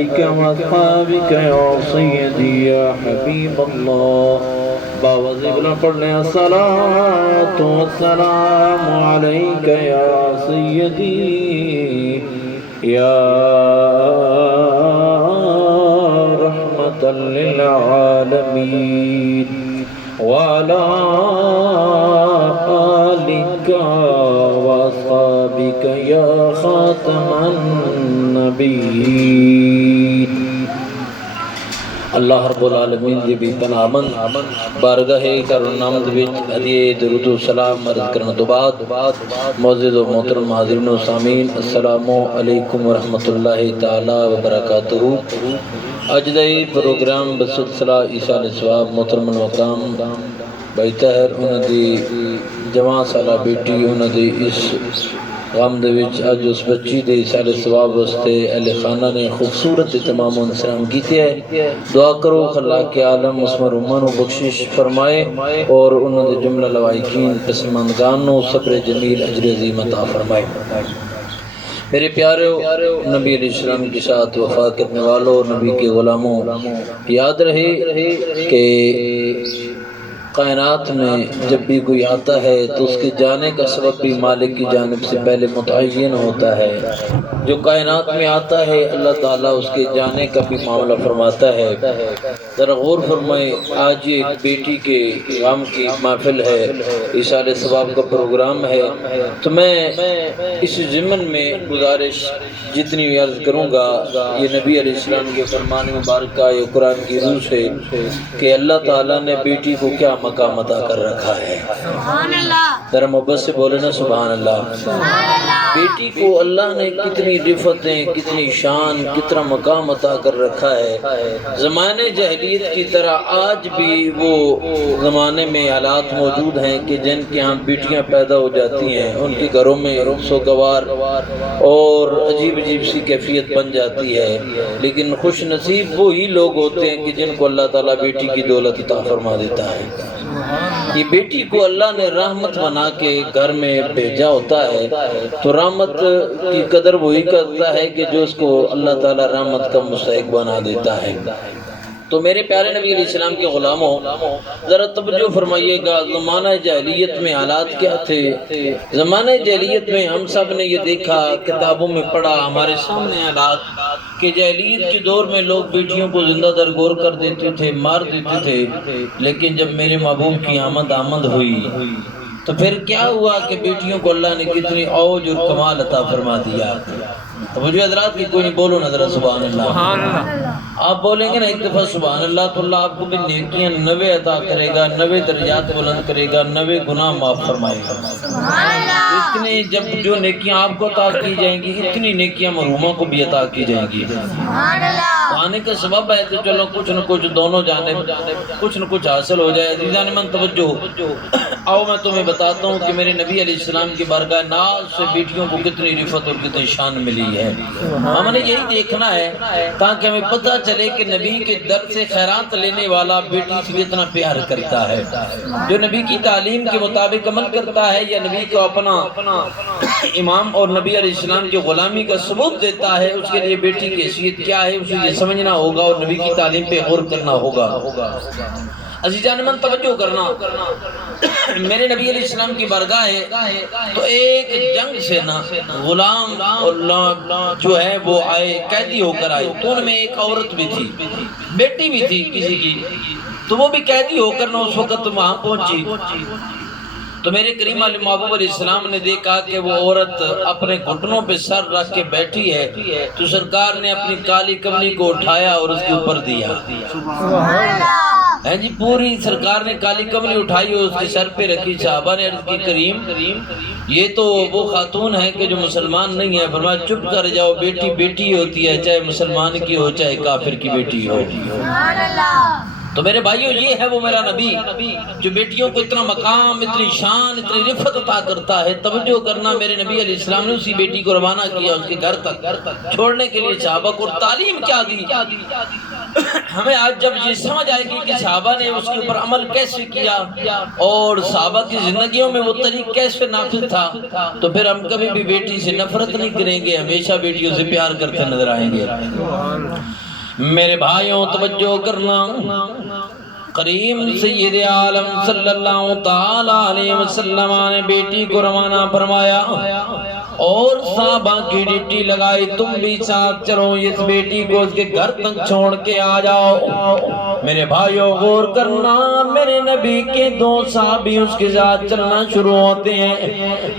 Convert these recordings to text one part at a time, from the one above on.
آلك وأصحابك يا سيدي يا حبيب الله باوزی بلند پڑھنے الصلاة والسلام عليك يا سيدي يا رحمة للعالمين وعلى آلك وأصحابك يا خاتم النبيين اللہ رب العالمین دی بھی پنامن بارگاہ کرنامد وچ ہدیے درود و سلام عرض کرنے تو بعد معزز و محترم حاضرین و سامعین السلام علیکم ورحمۃ اللہ تعالی وبرکاتہ۔ اج دا یہ پروگرام بسلسلہ ایصال ثواب محترم المقام بھائی طاہر انہاں دی جوان سالہ بیٹی انہاں دی اس غم دے وچ اج اس بچی دے ایصال ثواب واسطے اہل خانہ نے خوبصورت اہتمام و انتظام کیتے ہے۔ دعا کرو خلا کے عالم اس مرحوماں نو بخشش فرمائے اور انہاں دے جملہ لوائقین پسماندگان نو صبر جمیل اجر عظیم عطا فرمائے۔ میرے پیارے نبی علیہ السلام کے ساتھ وفا کرنے والوں اور نبی کے غلاموں یاد رہے کہ کائنات میں جب بھی کوئی آتا ہے تو اس کے جانے کا سبب بھی مالک کی جانب سے پہلے متعین ہوتا ہے۔ جو کائنات میں آتا ہے اللہ تعالیٰ اس کے جانے کا بھی معاملہ فرماتا ہے۔ ذرا غور فرمائے، آج ایک بیٹی کے غم کی محفل ہے، ایصال ثواب کا پروگرام ہے، تو میں اس ضمن میں گزارش جتنی عرض کروں گا یہ نبی علیہ السلام کے فرمان مبارکہ یہ قرآن کی روح سے کہ اللہ تعالیٰ نے بیٹی کو کیا مقام عطا کر رکھا ہے۔ سبحان اللہ، ذرا محبت سے بولے نا سبحان اللہ۔ بیٹی کو اللہ نے کتنی رفتیں، کتنی شان، کتنا مقام عطا کر رکھا ہے۔ زمانے جاہلیت کی طرح آج بھی وہ زمانے میں حالات موجود ہیں کہ جن کے ہاں بیٹیاں پیدا ہو جاتی ہیں، ان کے گھروں میں سوگوار اور عجیب عجیب سی کیفیت بن جاتی ہے، لیکن خوش نصیب وہی لوگ ہوتے ہیں کہ جن کو اللہ تعالیٰ بیٹی کی دولت عطا فرما دیتا ہے۔ یہ بیٹی کو اللہ نے رحمت بنا کے گھر میں بھیجا ہوتا ہے، تو رحمت کی قدر وہی کرتا ہے کہ جو اس کو اللہ تعالیٰ رحمت کا مستحق بنا دیتا ہے۔ تو میرے پیارے نبی علیہ السلام کے غلاموں ذرا توجہ فرمائیے گا، زمانہ جاہلیت میں حالات کیا تھے۔ زمانہ جاہلیت میں ہم سب نے یہ دیکھا، کتابوں میں پڑھا، ہمارے سامنے حالات کہ جاہلیت کے دور میں لوگ بیٹیوں کو زندہ درگور کر دیتے تھے، مار دیتے تھے، لیکن جب میرے محبوب کی آمد ہوئی تو پھر کیا ہوا کہ بیٹیوں کو اللہ نے کتنی اوج اور کمال عطا فرما دیا۔ توجہ حضرات کی کوئی نہیں، بولو نظر سبحان اللہ۔ آپ بولیں گے نا ایک دفعہ سبحان اللہ تو اللہ آپ کو بھی نیکیاں 90 عطا کرے گا، 90 درجات بلند کرے گا، 90 گناہ معاف فرمائے گا۔ اتنی جب جو نیکیاں آپ کو عطا کی جائیں گی اتنی نیکیاں مرحوموں کو بھی عطا کی جائیں گی۔ آنے کا سبب ہے تو چلو کچھ نہ کچھ دونوں جانب کچھ نہ کچھ حاصل ہو جائے۔ عزیزان من توجہ، آؤ میں تمہیں بتاتا ہوں کہ میرے نبی علیہ السلام کی بارگاہ ناز سے بیٹیوں کو کتنی رفت اور کتنی شان ملی ہے۔ ہم نے یہی دیکھنا ہے تاکہ ہمیں پتہ چلے کہ نبی کے در سے خیرات لینے والا بیٹی سے کتنا پیار کرتا ہے، جو نبی کی تعلیم کے مطابق عمل کرتا ہے یا نبی کو اپنا امام اور نبی علیہ السلام کی غلامی کا ثبوت دیتا ہے، اس کے لیے بیٹی کی حیثیت کیا ہے اسے یہ سمجھنا ہوگا اور نبی کی تعلیم پہ غور کرنا ہوگا۔ عزیزان من توجہ کرنا، میرے نبی علیہ السلام کی بارگاہ ہے تو ایک جنگ سے نا غلام اور جو ہے وہ آئے، قیدی ہو کر آئے، تو ان میں ایک عورت بھی تھی، بیٹی بھی تھی کسی کی، تو وہ بھی قیدی ہو کر نا اس وقت وہاں پہنچی۔ تو میرے کریم علیہ محبوب علیہ السلام نے دیکھا کہ وہ عورت اپنے گھٹنوں پہ سر رکھ کے بیٹھی ہے، تو سرکار نے اپنی کالی کملی کو اٹھایا اور اس کے اوپر دیا۔ جی پوری سرکار نے کالی کملی اٹھائی اور اس کے سر پہ رکھی۔ صحابہ نے عرض کی کریم یہ تو وہ خاتون ہے کہ جو مسلمان نہیں ہے۔ فرمایا چپ کر جاؤ، بیٹی بیٹی ہوتی ہے، چاہے مسلمان کی ہو چاہے کافر کی بیٹی ہو۔ تو تو میرے بھائیوں یہ ہے وہ میرا نبی جو بیٹیوں کو اتنا مقام، اتنی شان، اتنی رفعت عطا کرتا ہے۔ توجہ کرنا، میرے نبی علیہ السلام نے اسی بیٹی کو روانہ کیا اس کے گھر تک چھوڑنے کے لیے صحابہ کو، تعلیم کیا دی۔ ہمیں آج جب یہ سمجھ آئے گی کہ صحابہ نے اس کے اوپر عمل کیسے کیا اور صحابہ کی زندگیوں میں وہ طریق کیسے نافذ تھا، تو پھر ہم کبھی بھی بیٹی سے نفرت نہیں کریں گے، ہمیشہ بیٹیوں سے پیار کرتے نظر آئیں گے۔ میرے بھائیوں توجہ کرنا، کریم سید عالم صلی اللہ تعالی علیہ وسلم نے بیٹی کو روانہ فرمایا اور صحابہ کی ڈیوٹی لگائی، تم بھی ساتھ چلو، اس بیٹی کو اس کے گھر تک چھوڑ کے آ جاؤ۔ میرے بھائیوں غور کرنا، میرے نبی کے دو صحابی اس کے ساتھ چلنا شروع ہوتے ہیں،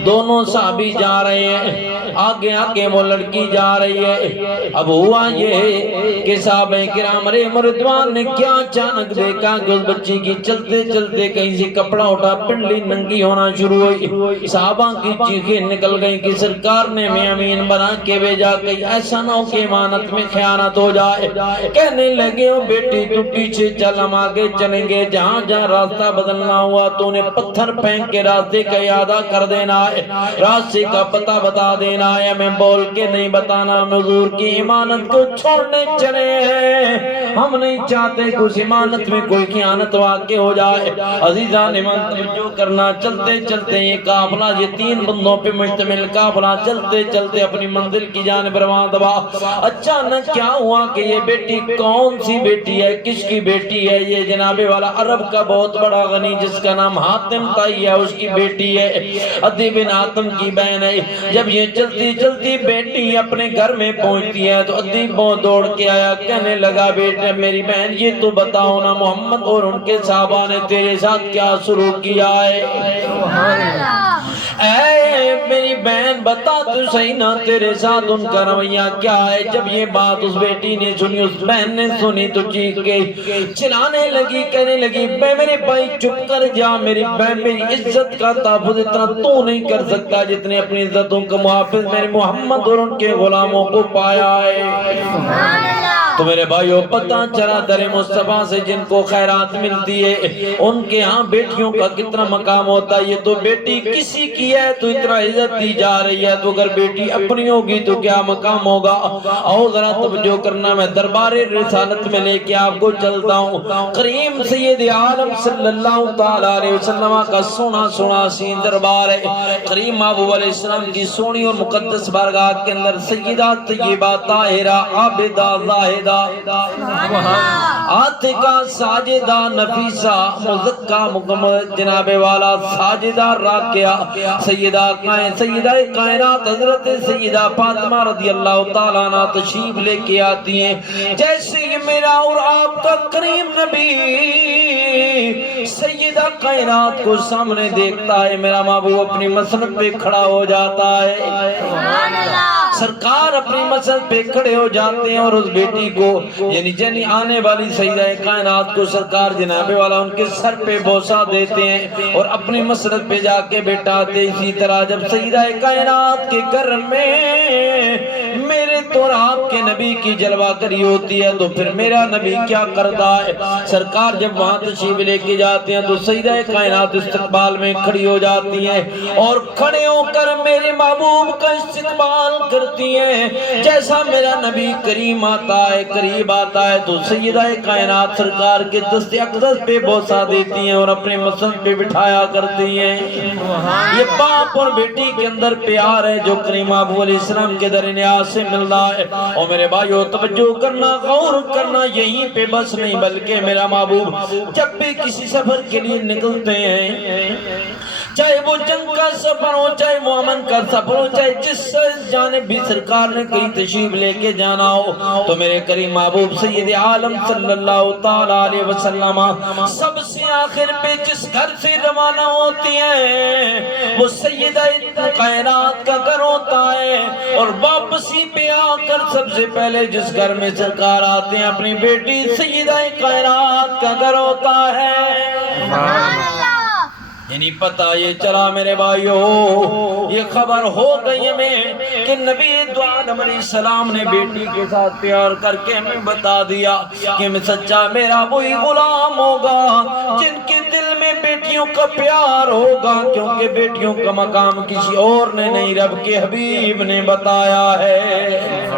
دونوں صحابی جا رہے ہیں، آگے آگے وہ لڑکی جا رہی ہے۔ اب ہوا یہ کہ صحابہ کرام علیہم رضوان نے کیا اچانک دیکھا کہ اس بچی کی چلتے چلتے کہیں سے کپڑا اٹھا پنڈلی ننگی ہونا شروع ہوئی۔ صحابہ کی چیخیں نکل گئیں کہ سرکار نے میں امین بنا کے بھیجا، کہیں ایسا نہ ہو کہ امانت میں خیانت ہو جائے۔ کہنے لگے او بیٹی تو پیچھے چل، ہم آگے چلیں گے، جہاں جہاں راستہ بدلنا ہوا تو انہیں پتھر پھینک کے راستے کا اعادہ کر دینا ہے، راستے کا پتہ بتا دینا ہے، ہمیں بول کے نہیں بتانا، ہم حضور کی امانت کو چھوڑنے چلے ہیں، ہم نہیں چاہتے کہ اس امانت میں کوئی خیانت واقع ہو جائے۔ عزیزان ایمان توجہ کرنا، چلتے چلتے یہ قافلہ، یہ 3 بندوں پہ مشتمل قافلہ چلتے چلتے اپنی منزل کی جانب رواں دبا۔ اچانک کیا ہوا کہ یہ بیٹی کون سی بیٹی ہے، کس کی بیٹی ہے؟ یہ جناب والا عرب کا بہت بڑا غنی جس کا نام حاتم طائی ہے، اس کی بیٹی ہے، عدی بن حاتم کی بہن ہے۔ جب یہ چلتی چلتی بیٹی اپنے گھر میں پہنچتی ہے تو عدی بہت دوڑ کے آیا، کہنے لگا بیٹے میری بہن یہ تو بتاؤ نا محمد اور ان کے صحابہ نے تیرے ساتھ کیا سلوک کیا ہے؟ اے میری بہن بتا تو صحیح نا تیرے ساتھ ان کا رویہ کیا ہے؟ جب یہ بات اس بیٹی نے سنی، اس بہن نے سنی تو چیخ کے چلانے لگی، کہنے لگی بے میرے بھائی چپ کر جا، میری بہن میری عزت کا تحفظ اتنا تو نہیں کر سکتا جتنے اپنی عزتوں کا محافظ میرے محمد اور ان کے غلاموں کو پایا ہے۔ تو میرے بھائیوں پتہ چلا در مصطفیٰ سے جن کو خیرات ملتی ہے ان کے ہاں بیٹیوں کا کتنا مقام ہوتا ہے۔ یہ تو بیٹی کسی کی ہے تو اتنا عزت دی جا رہی ہے، تو اگر بیٹی اپنی ہوگی تو کیا مقام ہوگا۔ اور ذرا توجہ کرنا، میں دربار رسالت میں لے کے آپ کو چلتا ہوں، کریم سید عالم صلی اللہ تعالی علیہ وسلم کا سونا سونا سی دربار ہے۔ کریم محبوب علیہ السلام کی سونی اور مقدس بارگاہ کے اندر سیدہ طیبہ طاہرہ عابدہ زاہدہ عاتقہ ساجدہ نفیسہ مزکہ مکمل جناب والا ساجدہ راکعہ سیدہ کائنات حضرت سیدہ فاطمہ رضی اللہ تعالیٰ عنہ تشریف لے کے آتی ہیں۔ جیسے یہ میرا اور آپ کا کریم نبی سیدہ کائنات کو سامنے دیکھتا ہے، میرا محبوب اپنی مسند پہ کھڑا ہو جاتا ہے، سرکار اپنی مسند پہ کھڑے ہو جاتے ہیں اور اس بیٹی کو یعنی آنے والی سیدہ کائنات کو سرکار جناب والا ان کے سر پہ بوسہ دیتے ہیں اور اپنی مسند پہ جا کے بیٹھاتے۔ اسی طرح جب سیدہ کائنات کے گھر میں میرے تو آپ کے نبی کی جلوہ کری ہوتی ہے تو پھر میرا نبی کیا کرتا ہے؟ سرکار جب وہاں تشریف لے کے جاتے ہیں تو سیدہ کائنات استقبال میں کھڑی ہو جاتی ہیں اور کھڑے ہو کر میرے محبوب کا استقبال کرتی ہیں۔ جیسا میرا نبی کریم آتا ہے، قریب آتا ہے تو سیدہ کائنات سرکار کے دست اقدس پہ بوسہ دیتی ہیں اور اپنے مسند پہ بٹھایا کرتی ہیں۔ یہ باپ اور بیٹی کے اندر پیار ہے جو کریم محبوب علیہ السلام کے در نیاز سے مل رہا ہے۔ اور میرے بھائیو توجہ کرنا، غور کرنا، یہیں پہ بس نہیں بلکہ میرا محبوب جب بھی کسی سفر کے لیے نکلتے ہیں، چاہے وہ جنگ کا سفر ہو، چاہے وہ امن کا سفر ہو، چاہے جس جانب بھی سرکار نے کہیں تشریف لے کے جانا ہو، تو میرے کریم محبوب سید عالم صلی اللہ تعالی علیہ وسلم سب سے آخر پہ جس گھر سے روانہ ہوتی ہیں وہ سیدہ کائنات کا گھر ہوتا ہے، اور واپسی پہ آ کر سب سے پہلے جس گھر میں سرکار آتے ہیں اپنی بیٹی سیدہ کائنات کا گھر ہوتا ہے۔ یعنی پتہ یہ چلا میرے بھائیو، یہ خبر ہو گئی ہمیں کہ نبی دو عالم علیہ السلام نے بیٹی کے ساتھ پیار کر کے ہمیں بتا دیا کہ میں سچا میرا وہی غلام ہوگا جن کے دل میں بیٹیوں کا پیار ہوگا، کیونکہ بیٹیوں کا مقام کسی اور نے نہیں، رب کے حبیب نے بتایا ہے۔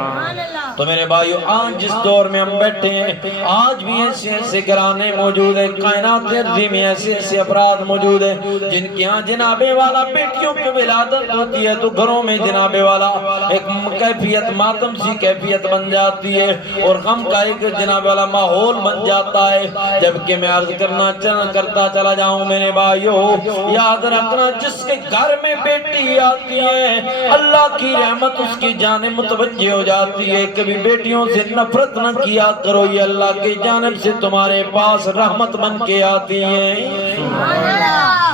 تو میرے بھائیو، آج جس دور میں ہم بیٹھے ہیں، آج بھی ایسے ایسے گھرانے موجود ہیں، کائنات ارضی میں ایسے ایسے افراد موجود ہیں جن کے ہاں جناب والا بیٹیوں پہ ولادت ہوتی ہے تو گھروں میں جناب والا ایک کیفیت ماتم سی کیفیت بن جاتی ہے اور غم کا ایک جناب والا ماحول بن جاتا ہے۔ جبکہ میں عرض کرتا چلا جاؤں میرے بھائیو، یاد رکھنا جس کے گھر میں بیٹی آتی ہے اللہ کی رحمت اس کی جانب متوجہ ہو جاتی ہے۔ کبھی بیٹیوں سے نفرت نہ کیا کرو، یہ اللہ کی جانب سے تمہارے پاس رحمت بن کے آتی ہیں۔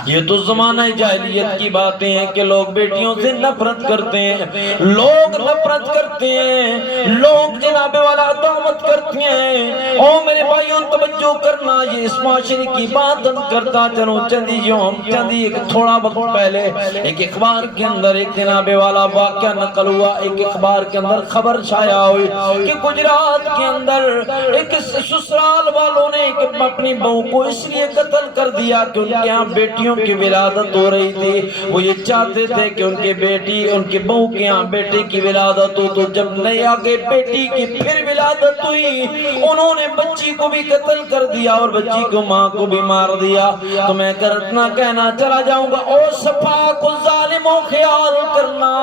یہ تو زمانہ جاہلیت کی باتیں ہیں کہ لوگ بیٹیوں سے نفرت کرتے ہیں، لوگ نفرت کرتے ہیں، لوگ جناب والا عداوت کرتے ہیں۔ او میرے بھائیوں توجہ کرنا، یہ اس معاشرے کی بات کرتا چلو چندی ایک تھوڑا وقت پہلے ایک اخبار کے اندر ایک جناب والا واقعہ نقل ہوا، ایک اخبار کے اندر خبر شائع ہوئی کہ گجرات کے اندر ایک سسرال والوں نے اپنی بہو کو اس لیے قتل کر دیا کہ ان کے یہاں بیٹیوں کی ولادت ہو رہی تھی۔ وہ یہ چاہتے تھے کہ ان کے بیٹی ان کے بہو کے یہاں بیٹے کی ولادت ہو، تو جب نہیں آگے بیٹی کی پھر ولادت ہوئی انہوں نے بچی کو بھی قتل کر دیا اور بچی کو ماں کو بھی مار دیا۔ تو میں اتنا کہنا چلا جاؤں گا، او صفا کو ظالموں خیال کرنا،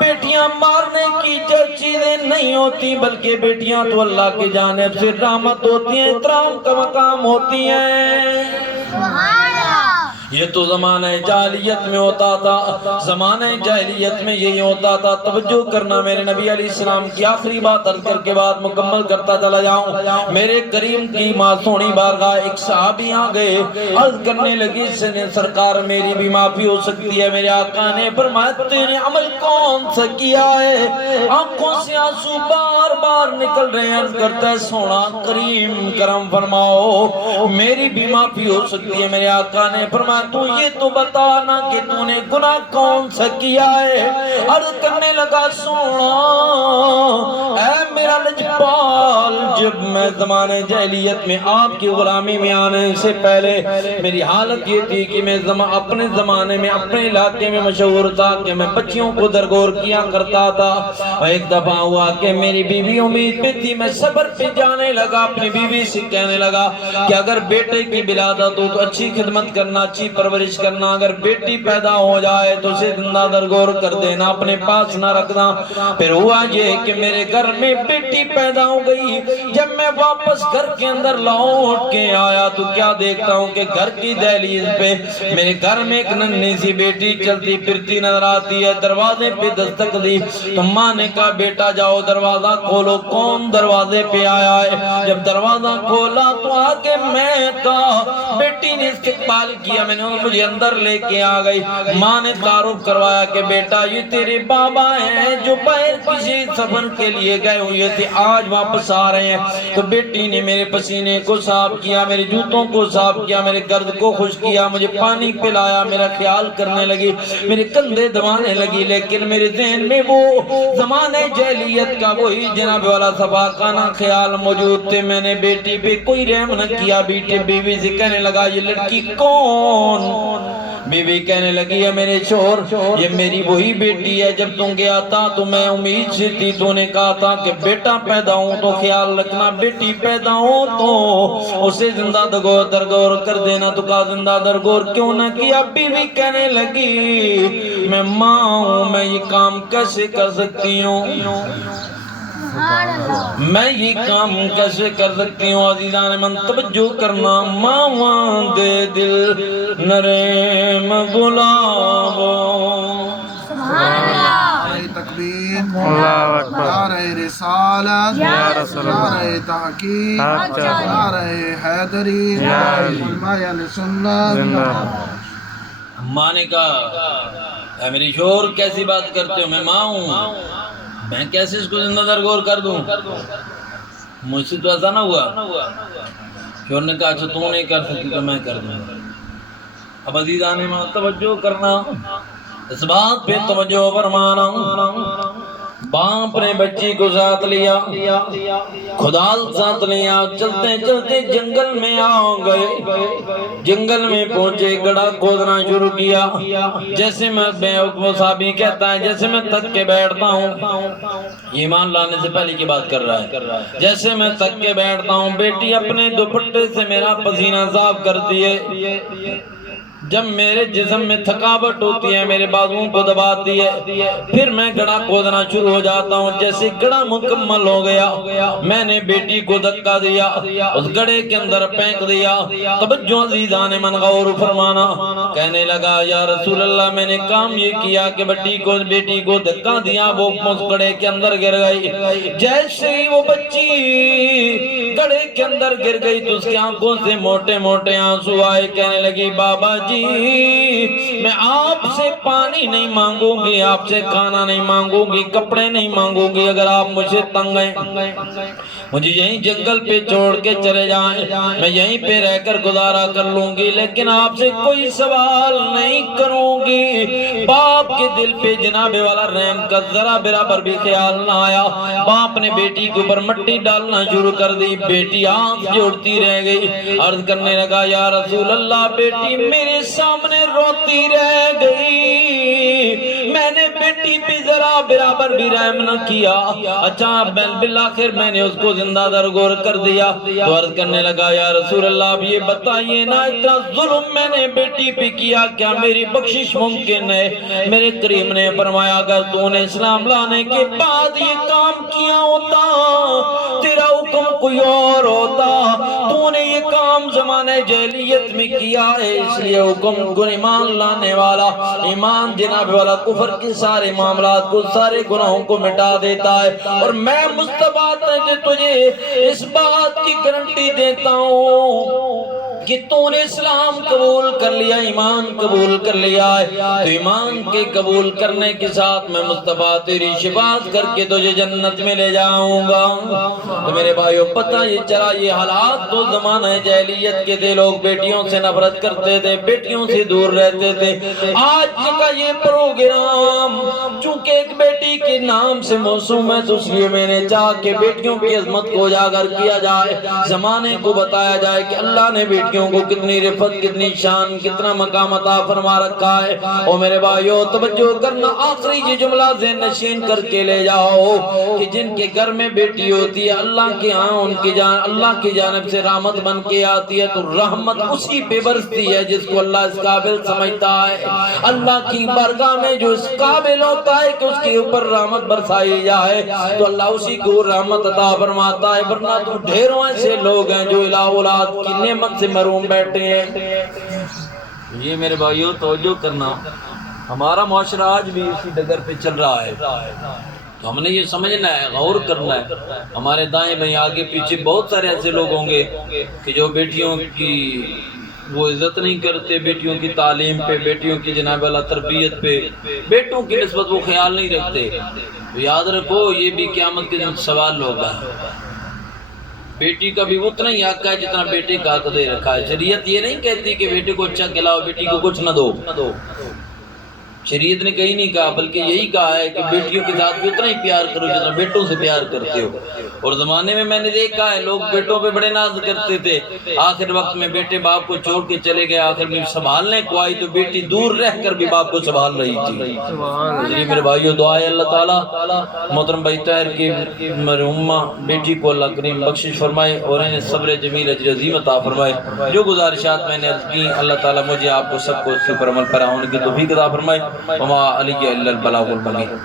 بیٹیاں مارنے کی چیزیں نہیں ہوتی بلکہ بیٹیاں تو اللہ کی جانب سے رحمت ہوتی ہیں، احترام کا مقام ہوتی ہیں۔ یہ تو زمانہ جاہلیت میں ہوتا تھا، زمانہ جاہلیت میں یہی ہوتا تھا۔ توجہ کرنا، میرے نبی علیہ السلام کی آخری بات عرض کر کے بعد مکمل کرتا چلا جاؤں۔ میرے کریم کی معصومی بارگاہ ایک صحابی آ گئے، عرض کرنے لگی سرکار میری بھی معافی ہو سکتی ہے۔ میرے آقا نے فرمایا تیرے عمل کون سا کیا ہے؟ آنکھوں سے آنسو بار بار نکل رہے ہیں، عرض کرتا ہے سونا کریم کرم فرماؤ میری بھی معافی ہو سکتی ہے۔ میرے آقا نے فرمایا تو یہ تو بتانا کہ تو نے گناہ کون سا کیا ہے؟ عرض کرنے لگا سونا اے میرا لجپال، جب میں زمانے جاہلیت میں آپ کی غلامی میں آنے سے پہلے میری حالت یہ تھی کہ میں اپنے زمانے میں اپنے علاقے میں مشہور تھا کہ میں بچیوں کو درگور کیا کرتا تھا۔ اور ایک دفعہ ہوا کہ میری بیوی امید پہ تھی، میں صبر پہ جانے لگا، اپنی بیوی سے کہنے لگا کہ اگر بیٹے کی ولادت ہو تو اچھی خدمت کرنا، اچھی پرورش کرنا، اگر بیٹی پیدا ہو جائے تو اسے زندہ درگور کر دینا، اپنے پاس نہ رکھنا۔ پھر ہوا یہ کہ میرے گھر میں بیٹی پیدا ہو گئی۔ جب میں واپس گھر کے اندر لوٹ کے آیا تو کیا دیکھتا ہوں کہ گھر کی دہلیز پہ میرے گھر میں ایک ننھی سی بیٹی چلتی پھرتی نظر آتی ہے۔ دروازے پہ دستک دی تو ماں نے کہا بیٹا جاؤ دروازہ کھولو، کون دروازے پہ آیا ہے؟ جب دروازہ کھولا تو آگے میں تھا۔ بیٹی نے استقبال کیا، میں نے مجھے اندر لے کے آ گئی۔ ماں نے تعارف کروایا کہ بیٹا یہ تیرے بابا ہیں جو باہر کسی سفر کے لیے گئے ہوئے تھے، آج واپس آ رہے ہیں۔ تو بیٹی نے میرے پسینے کو صاف کیا، میرے جوتوں کو صاف کیا، میرے گرد کو خشک کیا، مجھے پانی پلایا، میرا خیال کرنے لگی، میرے کندھے دبانے لگی۔ لیکن میرے ذہن میں وہ زمانے جاہلیت کا وہی جناب والا صفاقانہ خیال موجود تھے۔ میں نے بیٹی پہ کوئی رحم نہ کیا۔ بیوی سے کہنے لگا یہ لڑکی کون؟ بیوی کہنے لگی ہے میرے شوہر یہ میری وہی بیٹی ہے، جب تم گیا تھا تو میں امید سے تھی، تو نے کہا تھا کہ بیٹا پیدا ہوں تو خیال رکھنا، بیٹی پیدا ہوں تو اسے زندہ درگور کر دینا۔ تو کہا زندہ درگور کیوں نہ کیا؟ بیوی کہنے لگی میں ماں ہوں، میں یہ کام کیسے کر سکتی ہوں؟ میں یہ کام کیسے کر سکتی ہوں؟ عزیزان من توجہ کرنا، ماں دے دل نرم گلابو تکبیر، اللہ اکبر، نعرہ رسالت، یا رسول اللہ، نعرہ تحقیق، نعرہ حیدری، فرمایا سنت۔ ماں نے کہا اے میری شوہر کیسی بات کرتے ہو؟ میں ماں ہوں، میں کیسے اس کو زندہ درگور کر دوں؟ مجھ سے تو ایسا نہ ہوا۔ شوہر نے کہا اچھا تم نہیں کر سکتی تو میں کر دوں گا۔ اب عزیزان میں توجہ کرنا، اس بات پہ توجہ فرمانا، باپ نے بچی کو ساتھ لیا، خدا ساتھ لیا، چلتے چلتے جنگل میں آ گئے، جنگل میں پہنچے، گڑھا کھودنا شروع کیا، جیسے میں وہ صحابی کہتا ہے جیسے میں تک کے بیٹھتا ہوں، ایمان لانے سے پہلے کی بات کر رہا ہے، جیسے میں تک کے بیٹھتا ہوں بیٹی اپنے دوپٹے سے میرا پسینہ صاف کرتی ہے، جب میرے جسم میں تھکاوٹ ہوتی ہے میرے بازوؤں کو دباتی ہے، پھر میں گڑھا کھودنا شروع ہو جاتا ہوں، جیسے گڑھا مکمل ہو گیا میں نے بیٹی کو دھکا دیا، اس گڑھے کے اندر پھینک دیا۔ توجہ عزیزان من غور فرمانا، کہنے لگا یا رسول اللہ میں نے کام یہ کیا کہ بیٹی کو دھکا دیا، وہ اس گڑھے کے اندر گر گئی، جیسے ہی وہ بچی گڑھے کے اندر گر گئی تو اس کی آنکھوں سے موٹے موٹے آنسو آئے، کہنے لگی بابا جی میں آپ سے پانی نہیں مانگوں گی، آپ سے کھانا نہیں مانگوں گی، کپڑے نہیں مانگوں گی، اگر آپ مجھے تنگ ہیں مجھے یہیں جنگل پہ چھوڑ کے چلے جائیں، میں یہیں پہ رہ کر گزارا کر لوں گی، لیکن آپ سے کوئی سوال نہیں کروں گی۔ باپ کے دل پہ جناب والا رحم کا ذرا برابر بھی خیال نہ آیا، باپ نے بیٹی کے اوپر مٹی ڈالنا شروع کر دی، بیٹی آنکھ جوڑتی رہ گئی، عرض کرنے لگا یا رسول اللہ بیٹی میرے سامنے روتی رہ گئی، میں نے بیٹی پہ ذرا برابر بھی رحم نہ کیا، اچھا بالآخر میں نے اس کو زندہ درگور کر دیا، تو عرض کرنے لگا یا رسول اللہ اب یہ بتائیے نا اتنا ظلم میں نے بیٹی پہ کیا، کیا میری بخشش ممکن ہے؟ میرے کریم نے فرمایا اگر تو نے اسلام لانے کے بعد یہ کام کیا ہوتا تیرا حکم کوئی اور ہوتا، تو نے یہ کام زمانہ جاہلیت میں کیا ہے، اس لیے حکم کو ایمان لانے والا، ایمان جناب والا کفر کے سارے معاملات کو سارے گناہوں کو مٹا دیتا ہے، اور میں مصطفیٰ تجھے اس بات کی گارنٹی دیتا ہوں کہ تو نے اسلام قبول کر لیا، ایمان قبول کر لیا ہے، تو ایمان کے قبول کرنے کے ساتھ میں مصطفیٰ تیری شفاعت کر کے تجھے جنت میں لے جاؤں گا۔ تو میرے بھائیوں پتہ یہ چلا یہ حالات تو زمانہ جاہلیت کے تھے، لوگ بیٹیوں سے نفرت کرتے تھے، بیٹیوں سے دور رہتے تھے۔ آج کا یہ پروگرام چونکہ ایک بیٹی کے نام سے موسوم ہے تو اس لیے میں نے چاہا کہ بیٹیوں کی عظمت کو اجاگر کیا جائے، زمانے کو بتایا جائے کہ اللہ نے بیٹیوں کو کتنی رفت، کتنی شان، کتنا مقام عطا فرما رکھا ہے۔ اور میرے بھائیوں توجہ کرنا، آخری یہ جملہ ذہن نشین کر کے لے جاؤ کہ جن کے گھر میں بیٹی ہوتی ہے اللہ کے ہاں ان کی اللہ کی جانب سے رحمت بن کے آتی ہے، تو رحمت اسی پہ برستی ہے جس کو اللہ اس قابل سمجھتا ہے، اللہ کی بارگاہ میں جو اس قابل ہوتا ہے کہ اس کے اوپر رحمت برسائی جائے تو اللہ اسی کو رحمت عطا فرماتا ہے، ورنہ تو ڈھیروں ایسے لوگ ہیں جو الہ اولاد کی نعمت سے محروم بیٹھے ہیں۔ یہ میرے بھائیوں توجہ کرنا، ہمارا معاشرہ آج بھی اسی ڈگر پہ چل رہا ہے، تو ہم نے یہ سمجھنا ہے، غور کرنا ہے۔ ہمارے دائیں بائیں آگے پیچھے بہت سارے ایسے لوگ ہوں گے کہ جو بیٹیوں کی وہ عزت نہیں کرتے، بیٹیوں کی تعلیم پہ، بیٹیوں کی جناب والا تربیت پہ، بیٹوں کی نسبت وہ خیال نہیں رکھتے، تو یاد رکھو یہ بھی قیامت کے دن سوال ہوگا۔ بیٹی کا بھی اتنا ہی حق ہے جتنا بیٹے کا حق دے رکھا ہے۔ شریعت یہ نہیں کہتی کہ بیٹے کو اچھا کھلاؤ بیٹی کو کچھ نہ دو، شریعت نے کہیں نہیں کہا، بلکہ یہی کہا ہے کہ بیٹیوں کے ساتھ بھی اتنا ہی پیار کرو جتنا بیٹوں سے پیار کرتے ہو۔ اور زمانے میں نے دیکھا ہے لوگ بیٹوں پہ بڑے ناز کرتے تھے، آخر وقت میں بیٹے باپ کو چھوڑ کے چلے گئے، آخر میں سنبھالنے کو آئی تو بیٹی دور رہ کر بھی باپ کو سنبھال رہی تھی۔ اس لیے میرے بھائیوں دعا ہے اللہ تعالیٰ محترم بھائی طاہر کی مرحومہ بیٹی کو اللہ کریم بخشش فرمائے اور انہیں صبر جمیل اجر عظیم عطا فرمائے۔ جو گزارشات میں نے عرض کی اللہ تعالیٰ مجھے آپ کو سب کو اس کے اوپر عمل پیرا ہونے کی توفیق عطا فرمائے۔ وما علی الا البلاغ المبین۔